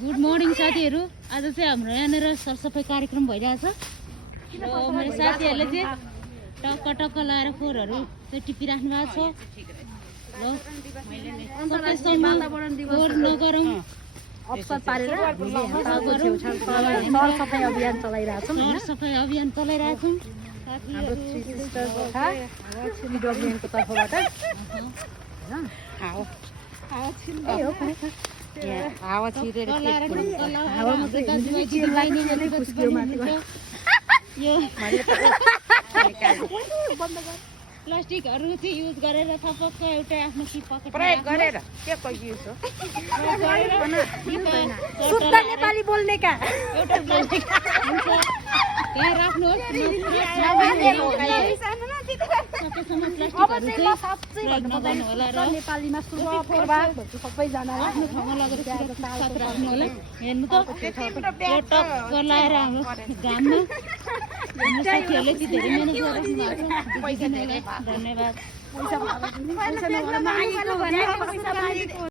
Good morning साथीहरू। आज चाहिँ हाम्रो यहाँनिर सरसफाइ कार्यक्रम भइरहेछ। मेरो साथीहरूले चाहिँ टक्क टक्क लाएर फोहोरहरू चाहिँ टिपिराख्नु भएको छ। ल सबैसँग फोहोर नगरौँ, अवसर पारेर सरसफाइ अभियान चलाइरहेछौँ। सरसफाइ अभियान चलाइरहेछौँ हाम्रो थ्री सिस्टर तथा डब्लिएनको तर्फबाट हावा छिरेर प्लास्टिकहरू चाहिँ युज गरेर थपक्क एउटा आफ्नो पकेट प्रयोग गरेर के को युज हो शुद्ध नेपाली बोल्ने का एउटा प्लास्टिक हुन्छ त्यहाँ राख्नुहोस्। नेपालीमा शुभ प्रभाव सबैजना आफ्नो ठाउँमा लगेर साथ राख्नु होला। हेर्नु त यो टक्क लाएर हाम्रो घाममा हाम्रो साथीहरूले चाहिँ धेरै मेहनत गरिराख्नु भएको छ। धन्यवाद।